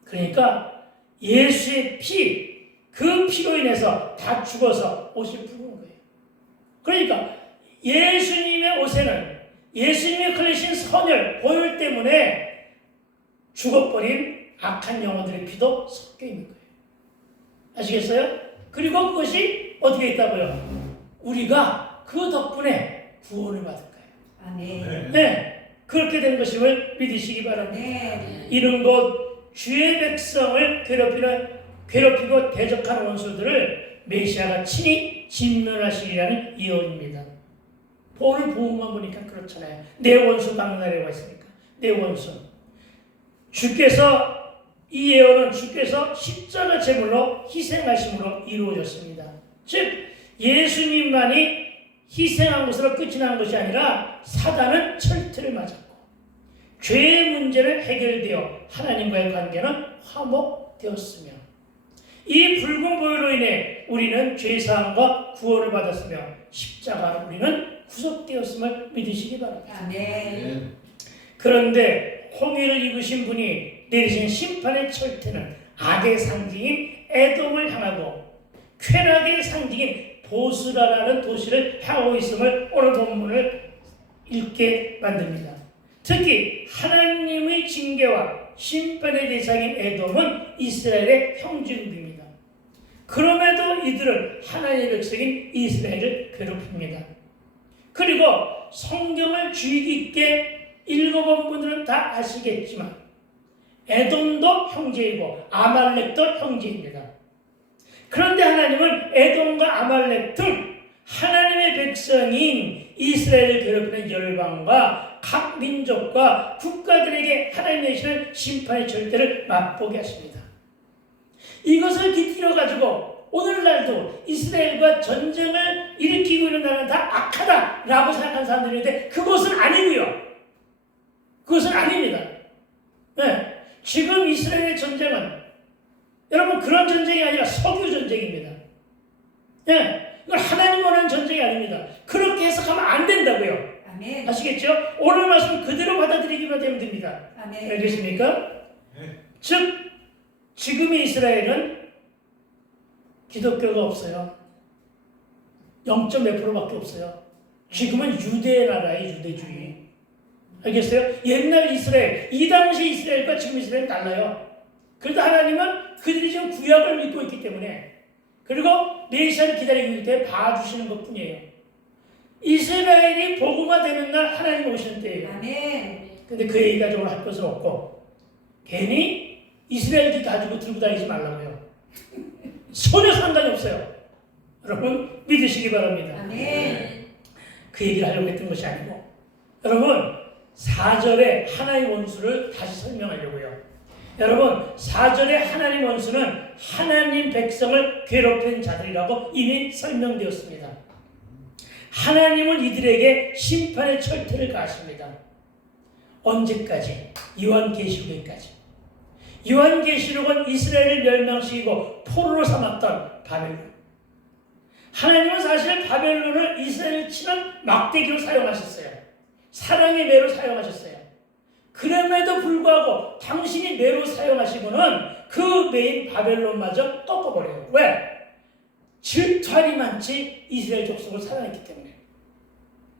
그러니까 예수의 피, 그 피로 인해서 다 죽어서 옷이 붉은 거예요. 그러니까 예수님의 옷에는 예수님이 흘리신 선혈, 보혈 때문에 죽어버린 악한 영혼들의 피도 섞여 있는 거예요. 아시겠어요? 그리고 그것이 어디에 있다고요? 우리가 그 덕분에 구원을 받을 거예요. 아멘. 네, 그렇게 된 것임을 믿으시기 바랍니다. 네. 이런 것 주의 백성을 괴롭히고 대적하는 원수들을 메시아가 친히 진멸하시리라는 예언입니다. 오늘 본문만 보니까 그렇잖아요. 내 원수 막나라고 했으니까 내 원수. 주께서 이 예언은 주께서 십자가 제물로 희생하심으로 이루어졌습니다. 즉 예수님만이 희생한 것으로 끝이 난 것이 아니라 사단은 철퇴를 맞았고 죄의 문제는 해결되어 하나님과의 관계는 화목되었으며 이 붉은 보혈로 인해 우리는 죄사함과 구원을 받았으며 십자가로 우리는 구속되었음을 믿으시기 바랍니다. 아멘. 그런데 홍위를 입으신 분이 내리신 심판의 철퇴는 악의 상징인 에돔을 향하고 쾌락의 상징인 보스라라는 도시를 향하고 있음을 오늘 본문을 읽게 만듭니다. 특히 하나님의 징계와 심판의 대상인 에돔은 이스라엘의 형제국입니다. 그럼에도 이들은 하나님의 백성인 이스라엘을 괴롭힙니다. 그리고 성경을 주의 깊게 읽어본 분들은 다 아시겠지만 에돔도 형제이고 아말렉도 형제입니다. 그런데 하나님은 에돔과 아말렉 등 하나님의 백성인 이스라엘을 괴롭히는 열방과 각 민족과 국가들에게 하나님 내시는 심판의 절대를 맛보게 하십니다. 이것을 깃들여 가지고 오늘날도 이스라엘과 전쟁을 일으키고 있는 나라는 다 악하다라고 생각하는 사람들이 있는데 그것은 아니고요. 그것은 아닙니다. 네. 지금 이스라엘의 전쟁은 여러분 그런 전쟁이 아니라 석유 전쟁입니다. 네. 이건 하나님 원하는 전쟁이 아닙니다. 그렇게 해석하면 안 된다고요. 아멘. 아시겠죠? 오늘 말씀 그대로 받아들이기만 되면 됩니다. 아멘. 알겠습니까? 즉 지금의 이스라엘은 기독교가 없어요. 0.몇 %밖에 없어요. 지금은 유대 나라의 유대주의. 알겠어요? 옛날 이스라엘, 이 당시 이스라엘과 지금 이스라엘은 달라요. 그래도 하나님은 그들이 지금 구약을 믿고 있기 때문에 그리고 메시아를 기다리고 있기 때문에 봐주시는 것 뿐이에요. 이스라엘이 복음화 되는 날 하나님 오시는 때예요. 아멘. 근데 그 얘기 가지고 할 것은 없고 괜히 이스라엘기 가지고 들고 다니지 말라고요. 전혀 상관이 없어요. 여러분 믿으시기 바랍니다. 아멘. 그 얘기를 하려고 했던 것이 아니고 여러분 4절에 하나의 원수를 다시 설명하려고요. 여러분 4절에 하나님 원수는 하나님 백성을 괴롭힌 자들이라고 이미 설명되었습니다. 하나님은 이들에게 심판의 철퇴를 가하십니다. 언제까지? 요한계시록에까지. 요한계시록은 이스라엘을 멸망시키고 포로로 삼았던 바벨론. 하나님은 사실 바벨론을 이스라엘을 치는 막대기로 사용하셨어요. 사랑의 매로 사용하셨어요. 그럼에도 불구하고 당신이 매로 사용하시고는 그 매인 바벨론마저 꺾어버려요. 왜? 질투할이 많지 이스라엘 족속을 사랑했기 때문에.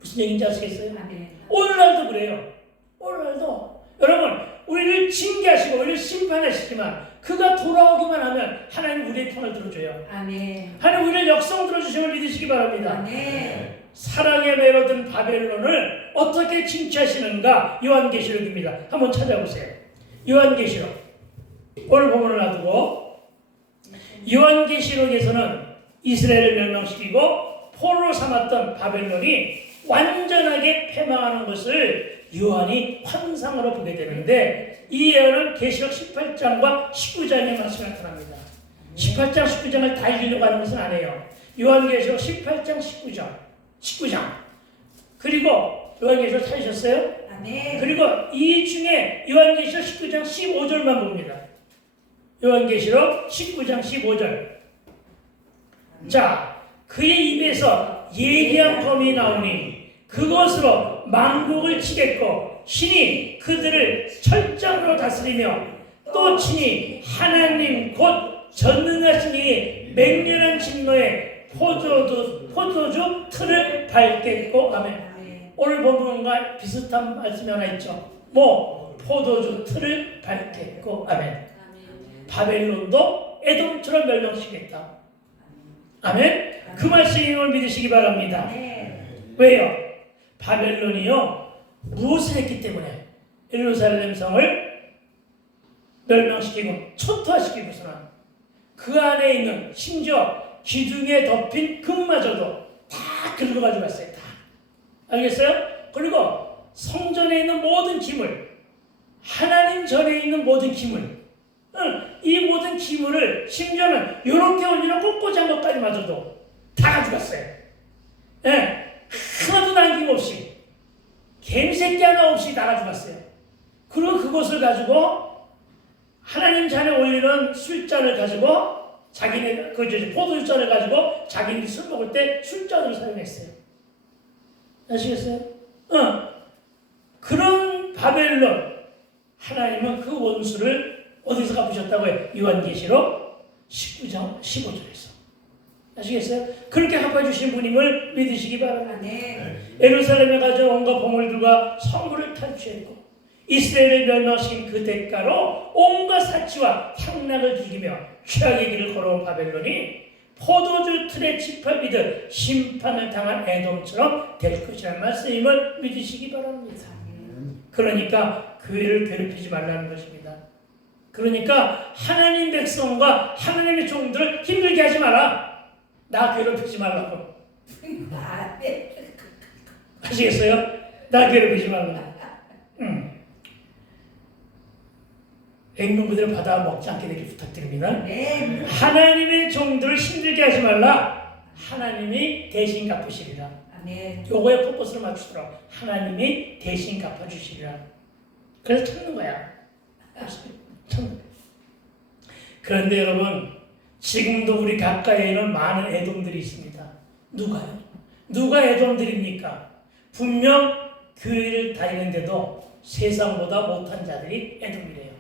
무슨 얘기인지 아시겠어요? 아멘. 오늘날도 그래요. 오늘날도 여러분 우리를 징계하시고 우리를 심판하시지만 그가 돌아오기만 하면 하나님 우리의 편을 들어줘요. 아멘. 하나님 우리를 역성 들어주심을 믿으시기 바랍니다. 아멘. 사랑에 매료든 바벨론을 어떻게 징계하시는가? 요한계시록입니다. 한번 찾아보세요. 요한계시록 오늘 본문을 놔두고 요한계시록에서는 이스라엘을 멸망시키고 포로로 삼았던 바벨론이 완전하게 패망하는 것을 요한이 환상으로 보게 되는데 이 예언은 계시록 18장과 19장에 말씀이 나타납니다. 18장, 19장을 다 읽으려고 하는 것은 아니에요. 요한계시록 18장, 19장 그리고 요한계시록 찾으셨어요? 아멘. 그리고 이 중에 요한계시록 19장 15절만 봅니다. 요한계시록 19장 15절 자 그의 입에서 예리한 검이 나오니 그것으로 만국을 치겠고 신이 그들을 철장으로 다스리며 또 친히 하나님 곧 전능하신 이의 맹렬한 진노에 포도주 틀을 밟겠고 아멘. 오늘 본문과 비슷한 말씀이 하나 있죠. 포도주 틀을 밟겠고 아멘. 바벨론도 에돔처럼 멸망시키겠다. 아멘. 그 말씀을 믿으시기 바랍니다. 왜요? 바벨론이요 무엇을 했기 때문에 예루살렘 성을 멸망시키고 초토화시키고서는 그 안에 있는 심지어 기둥에 덮인 금마저도 다 긁어가지고 갔어요. 다. 알겠어요? 그리고 성전에 있는 모든 기물, 하나님 전에 있는 모든 기물, 이 모든 기물을 심지어는 이렇게 올리는 꼿꼿한 것까지마저도 다 가져갔어요. 예. 하나도 남김없이 갬새끼 하나 없이 다 가져갔어요. 그리고 그것을 가지고 하나님 잔에 올리는 술잔을 가지고 자기네 포도주잔을 가지고 자기네들이 술 먹을 때 술잔으로 사용했어요. 아시겠어요? 그런 바벨론 하나님은 그 원수를 어디서 갚으셨다고 해요? 요한계시록 19장 15절에서. 아시겠어요? 그렇게 갚아주신 분임을 믿으시기 바랍니다. 예루살렘에 가져 온갖 보물들과 성물을 탈취했고 이스라엘을 멸망시킨 그 대가로 온갖 사치와 향락을 즐기며 최악의 길을 걸어온 바벨론이 포도주 틀에 짓밟히듯 심판을 당한 에돔처럼 될 것이라는 말씀임을 믿으시기 바랍니다. 그러니까 교회를 괴롭히지 말라는 것입니다. 그러니까 하나님 백성과 하나님의 종들을 힘들게 하지 마라. 나 괴롭히지 말라고. 아시겠어요? 나 괴롭히지 말라고. 액면 그대로 받아 먹지 않게 되길 부탁드립니다. 하나님의 종들을 힘들게 하지 말라. 하나님이 대신 갚으시리라. 요거에 포커스를 맞추도록 하나님이 대신 갚아주시리라. 그래서 참는 거야. 참는 거야. 그런데 여러분, 지금도 우리 가까이에는 많은 애돔들이 있습니다. 누가요? 누가 애돔들입니까? 분명 교회를 다니는데도 세상보다 못한 자들이 애돔이래요.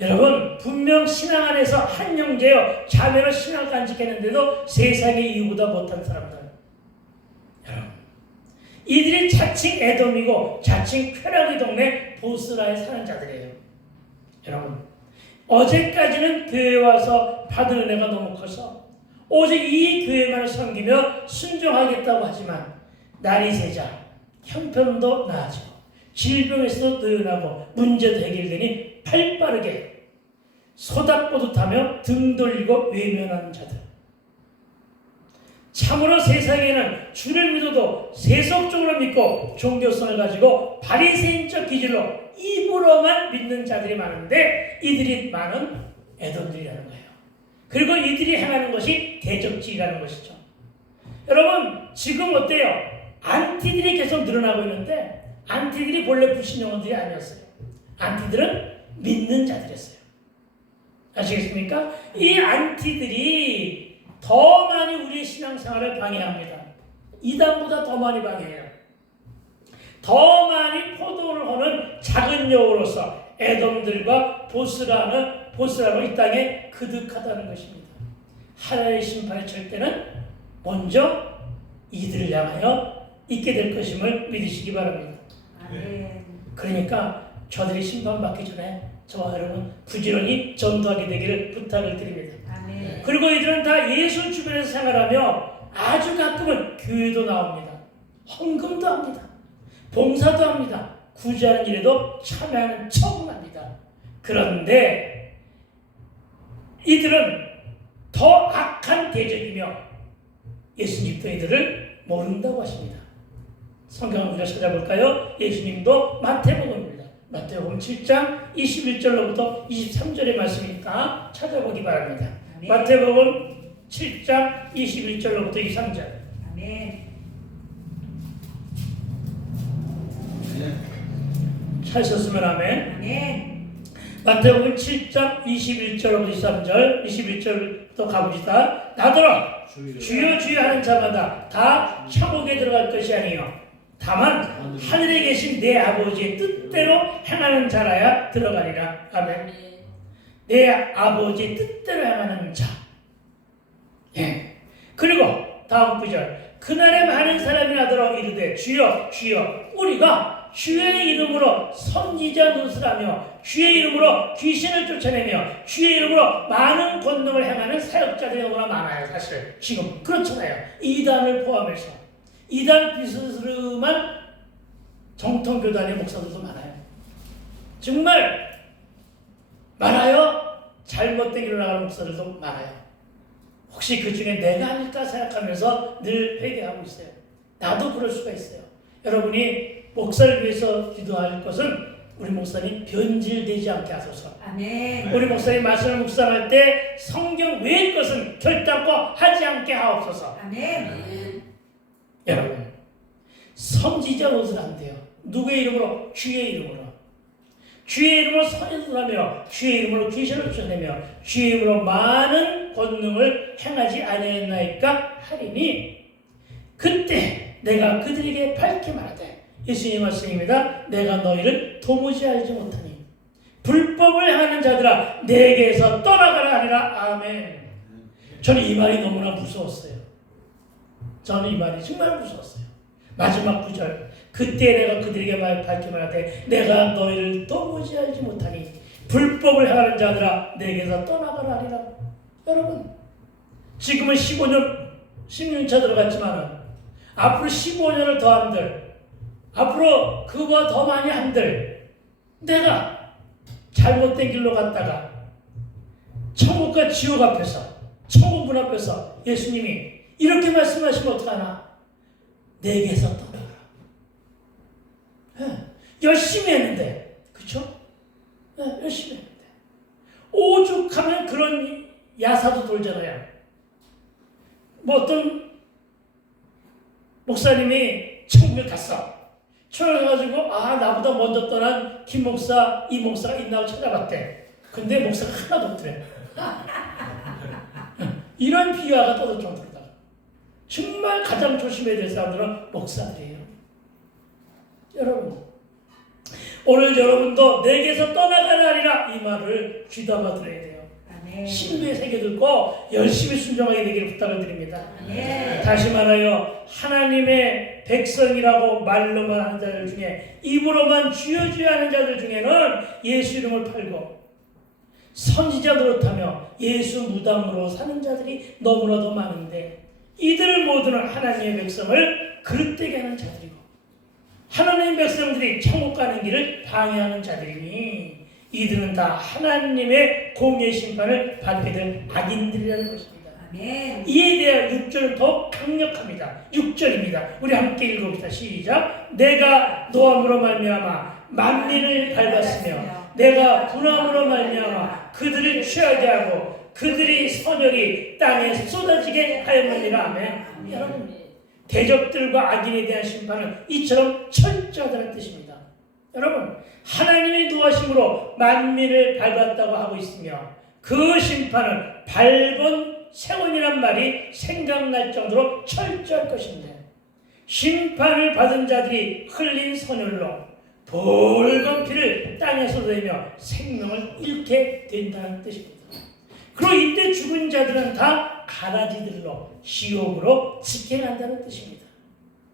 여러분, 분명 신앙 안에서 한 형제여 자매로 신앙 간직했는데도 세상의 이유보다 못한 사람들. 여러분, 이들이 자칭 에돔이고 자칭 쾌락의 동네 보스라에 사는 자들이에요. 여러분, 어제까지는 교회에 와서 받은 은혜가 너무 커서 오직 이 교회만을 섬기며 순종하겠다고 하지만 날이 새자 형편도 나아지고 질병에서도 노연하고 문제도 해결되니 팔빠르게 소닥보듯하며 등 돌리고 외면하는 자들. 참으로 세상에는 주를 믿어도 세속적으로 믿고 종교성을 가지고 바리새인적 기질로 입으로만 믿는 자들이 많은데 이들이 많은 애돈들이라는 거예요. 그리고 이들이 행하는 것이 대적질이라는 것이죠. 여러분, 지금 어때요? 안티들이 계속 늘어나고 있는데 안티들이 본래 불신영혼들이 아니었어요. 안티들은 믿는 자들이었어요. 아시겠습니까? 이 안티들이 더 많이 우리의 신앙생활을 방해합니다. 이단보다 더 많이 방해해요. 더 많이 포도를 하는 작은 여우로서 에돔들과 보스라고 이 땅에 그득하다는 것입니다. 하나님의 심판의 절대는 먼저 이들을 향하여 있게 될 것임을 믿으시기 바랍니다. 그러니까 저들이 심판받기 전에 저와 여러분 부지런히 전도하게 되기를 부탁을 드립니다. 그리고 이들은 다 예수 주변에서 생활하며 아주 가끔은 교회도 나옵니다. 헌금도 합니다. 봉사도 합니다. 구제하는 일에도 참여하는 척은 합니다. 그런데 이들은 더 악한 대적이며 예수님도 이들을 모른다고 하십니다. 성경을 우리가 찾아볼까요? 예수님도 마태복음입니다. 마태복음 7장 21절로부터 23절의 말씀이니까 찾아보기 바랍니다. 아멘. 마태복음 7장 21절로부터 23절. 아멘. 찾으셨으면 아멘. 아멘. 마태복음 7장 21절로부터 23절, 21절부터 가봅시다. 나더러 주여 주여 하는 자마다 다 천국에 들어갈 것이 아니요 다만 하늘에 계신 내 아버지의 뜻대로 행하는 자라야 들어가리라. 아멘. 내 아버지의 뜻대로 행하는 자. 예. 그리고 다음 구절. 그날에 많은 사람이 나더러 이르되 주여 주여 우리가 주의 이름으로 선지자 노릇을 하며 주의 이름으로 귀신을 쫓아내며 주의 이름으로 많은 권능을 행하는 사역자들이 너무나 많아요. 사실 지금 그렇잖아요. 이단을 포함해서 이단 비스름한 정통교단의 목사들도 많아요. 정말 많아요. 잘못된 길로 나가는 목사들도 많아요. 혹시 그 중에 내가 아닐까 생각하면서 늘 회개하고 있어요. 나도 그럴 수가 있어요. 여러분이 목사를 위해서 기도할 것은 우리 목사님 변질되지 않게 하소서. 아멘. 우리 목사님 말씀을 묵상할 때 성경 외의 것은 결단코 하지 않게 하옵소서. 아멘. 여러분, 선지자 노릇을 한대요. 누구의 이름으로? 주의 이름으로. 주의 이름으로 선지자를 하며 주의 이름으로 귀신을 쫓아내며 주의 이름으로 많은 권능을 행하지 아니하였나이까 하리니 그때 내가 그들에게 밝게 말하되 예수님 말씀입니다. 내가 너희를 도무지 알지 못하니 불법을 행하는 자들아 내게서 떠나가라 하리라. 아멘. 저는 이 말이 너무나 무서웠어요. 저는 이 말이 정말 무서웠어요. 마지막 구절. 그때 내가 그들에게 밝게 말하되 내가 너희를 도무지 알지 못하니 불법을 행하는 자들아 내게서 떠나가라 하리라. 여러분, 지금은 16차 들어갔지만 앞으로 15년을 더 한들 앞으로 그보다 더 많이 한들 내가 잘못된 길로 갔다가 천국과 지옥 앞에서, 천국 문 앞에서 예수님이 이렇게 말씀하시면 어떡하나? 내게서 떠나라. 열심히 했는데, 그쵸? 열심히 했는데. 오죽하면 그런 야사도 돌잖아요. 뭐 어떤 목사님이 천국에 갔어. 천국에 가지고 나보다 먼저 떠난 김 목사, 이 목사가 있나 찾아봤대. 근데 목사가 하나도 없더래. 이런 비화가 떠들 정도다. 정말 가장 조심해야 될 사람들은 목사들이에요. 여러분, 오늘 여러분도 내게서 떠나가나리라 이 말을 귀담아 들어야 돼요. 신비의 세계 듣고 열심히 순종하게 되기를 부탁을 드립니다. 다시 말하여 하나님의 백성이라고 말로만 하는 자들 중에, 입으로만 주여 주여 하는 자들 중에는 예수 이름을 팔고 선지자 노릇하며 예수 무당으로 사는 자들이 너무나도 많은데, 이들 모두는 하나님의 백성을 그릇되게 하는 자들이고 하나님의 백성들이 천국 가는 길을 방해하는 자들이니 이들은 다 하나님의 공의 심판을 받게 될 악인들이라는 것입니다. 이에 대한 6절은 더 강력합니다. 6절입니다. 우리 함께 읽어봅시다. 시작. 내가 노함으로 말미암아 만민을 밟았으며 내가 분함으로 말미암아 그들을 취하게 하고 그들이 선혈이 땅에 쏟아지게 하였느니라. 아멘. 여러분, 대적들과 악인에 대한 심판은 이처럼 철저하다는 뜻입니다. 여러분, 하나님의 노하심으로 만민을 밟았다고 하고 있으며 그 심판은 밟은 세원이란 말이 생각날 정도로 철저할 것인데, 심판을 받은 자들이 흘린 선혈로 붉은 피를 땅에 쏟아내며 생명을 잃게 된다는 뜻입니다. 그리고 이때 죽은 자들은 다 가라지들로 지옥으로 직행한다는 뜻입니다.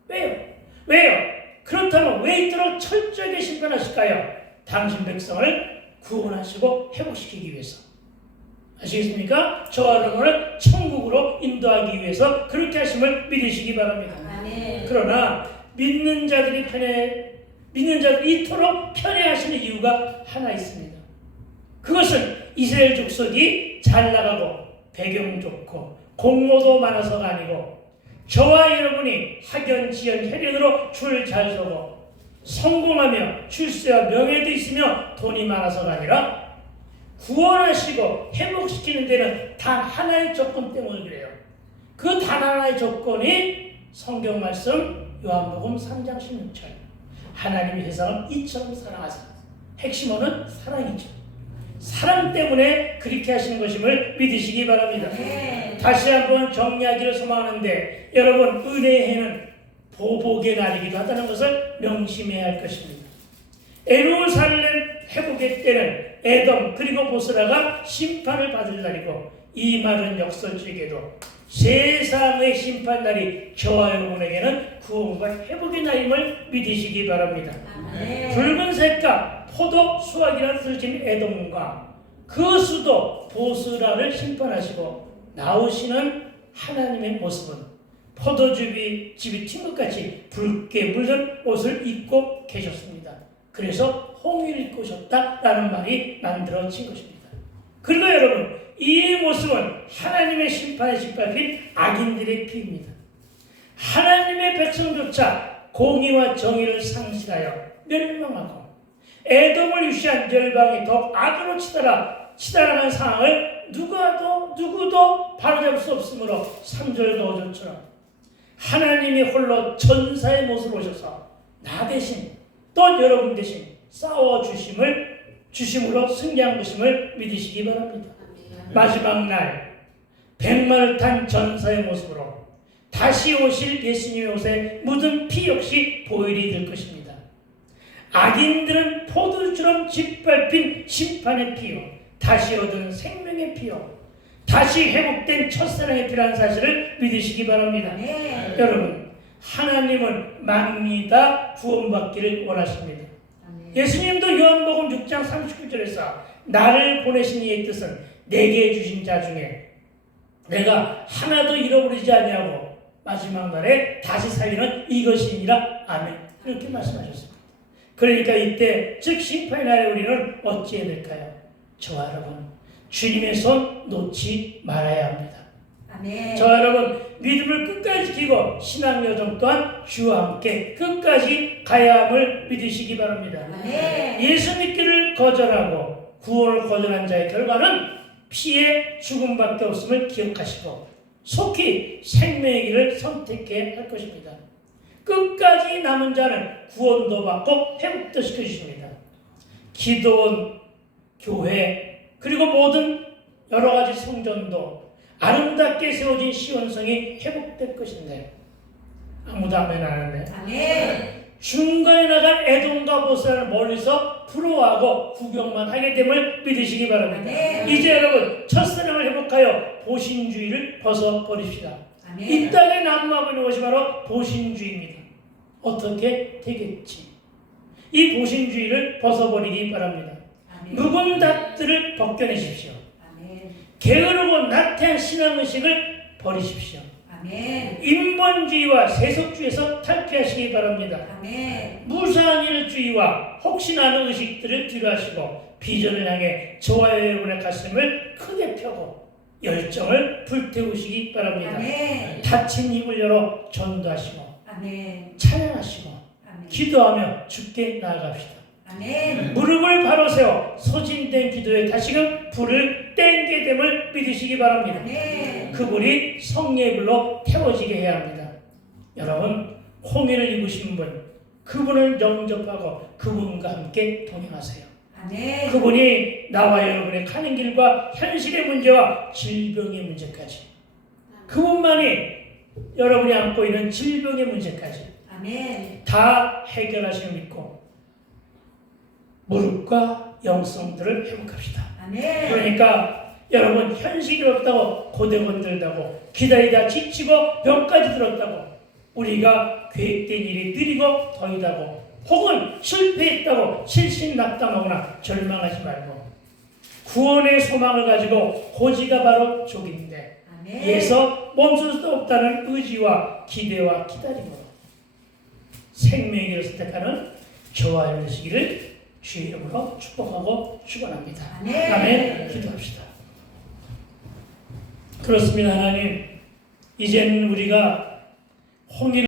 왜요? 그렇다면 왜 이토록 철저하게 심판하실까요? 당신 백성을 구원하시고 회복시키기 위해서. 아시겠습니까? 저와 여러분을 천국으로 인도하기 위해서 그렇게 하심을 믿으시기 바랍니다. 그러나 믿는 자들이 이토록 편애하시는 이유가 하나 있습니다. 그것은 이스라엘 족속이 잘 나가고 배경 좋고 공모도 많아서가 아니고, 저와 여러분이 학연, 지연, 혈연으로 줄 잘 서고 성공하며 출세와 명예도 있으며 돈이 많아서가 아니라 구원하시고 회복시키는 데는 단 하나의 조건 때문에 그래요. 그 단 하나의 조건이 성경 말씀 요한복음 3장 16절. 하나님이 세상을 이처럼 사랑하사. 핵심어는 사랑이죠. 사랑 때문에 그렇게 하시는 것임을 믿으시기 바랍니다. 다시 한번 정리하기를 소망하는데, 여러분, 은혜의 해는 보복의 날이기도 하다는 것을 명심해야 할 것입니다. 예루살렘 회복의 때는 에돔 그리고 보스라가 심판을 받을 날이고, 이 말은 역설적에도 세상의 심판날이 저와 여러분에게는 구원과 회복의 날임을 믿으시기 바랍니다. 붉은색과 포도 수확이라는 뜻을 지닌 에돔과 그 수도 보스라를 심판하시고 나오시는 하나님의 모습은 포도즙이 집이 튄 것 같이 붉게 물든 옷을 입고 계셨습니다. 그래서 홍위를 입고 오셨다라는 말이 만들어진 것입니다. 그리고 여러분, 이 모습은 하나님의 심판에 짓밟힌 악인들의 피입니다. 하나님의 백성조차 공의와 정의를 상실하여 멸망하고 에돔을 유시한 열방이 더욱 악으로 치달아가는 상황을 누구도 바로잡을 수 없으므로 3절과 5절처럼 하나님이 홀로 전사의 모습으로 오셔서 나 대신 또 여러분 대신 싸워주심으로 승리한 것임을 믿으시기 바랍니다. 마지막 날 100마를 탄 전사의 모습으로 다시 오실 예수님의 옷에 묻은 피 역시 보혈이 될 것입니다. 악인들은 포도주처럼 짓밟힌 심판의 피요, 다시 얻은 생명의 피요, 다시 회복된 첫사랑의 피라는 사실을 믿으시기 바랍니다. 여러분, 하나님은 만민이 다 구원받기를 원하십니다. 예수님도 요한복음 6장 39절에서 나를 보내신 이의 뜻은 내게 주신 자 중에 내가 하나도 잃어버리지 아니하고 마지막 날에 다시 살리는 이것이니라. 아멘. 이렇게 말씀하셨습니다. 그러니까 이때 즉 심판의 날에 우리는 어찌해야 될까요? 저와 여러분 주님의 손 놓지 말아야 합니다. 아멘. 저와 여러분 믿음을 끝까지 지키고 신앙 여정 또한 주와 함께 끝까지 가야 함을 믿으시기 바랍니다. 아멘. 예수 믿기를 거절하고 구원을 거절한 자의 결과는 피해 죽음밖에 없음을 기억하시고 속히 생명의 길을 선택해야 할 것입니다. 끝까지 남은 자는 구원도 받고 회복도 시켜주십니다. 기도원, 교회, 그리고 모든 여러 가지 성전도 아름답게 세워진 시온성이 회복될 것인데 아무도 아멘 안 하네. 아멘. 중간에 나간 에돔과 보스라는 멀리서 부러워하고 구경만 하게 됨을 믿으시기 바랍니다. 아멘. 이제 여러분 첫사랑을 회복하여 보신주의를 벗어버립시다. 아멘. 이 땅에 난무하고 있는 것이 바로 보신주의입니다. 어떻게 되겠지? 이 보신주의를 벗어버리기 바랍니다. 아멘. 묵은 닷들을 벗겨내십시오. 아멘. 게으르고 나태한 신앙의식을 버리십시오. 아멘. 인본주의와 세속주의에서 탈피하시기 바랍니다. 아멘. 무사한 일주의와 혹시나 하는 의식들을 뒤로하시고 비전을 향해 저와 여러분의 가슴을 크게 펴고 열정을 불태우시기 바랍니다. 아멘. 닫힌 입을 열어 전도하시고 아멘. 찬양하시고 아멘. 기도하며 주께 나아갑시다. 아멘. 무릎을 바로 세워 소진된 기도에 다시금 불을 땡게 됨을 믿으시기 바랍니다. 아멘. 그 불이 성령의 불로 태워지게 해야 합니다. 여러분 홍해를 입으신 분 그분을 영접하고 그분과 함께 동행하세요. 아멘. 그분이 나와 여러분의 가는 길과 현실의 문제와 질병의 문제까지 그분만이 여러분이 안고 있는 질병의 문제까지 아멘. 다 해결하심을 믿고 무릎과 영성들을 회복합시다. 아멘. 그러니까 여러분 현실이 없다고 고대건들다고 기다리다 지치고 병까지 들었다고 우리가 계획된 일이 느리고 더이다고 혹은 실패했다고 실신낙담하거나 절망하지 말고 구원의 소망을 가지고 고지가 바로 족인데 아멘. 이에서 멈출 수 없다는 의지와 기대와 기다림으로 생명의 길을 선택하는 저와 여러분 되시기를 주의 이름으로 축복하고 축원합니다. 아멘. 아멘. 기도합시다. 그렇습니다. 하나님 이제는 우리가 홍해를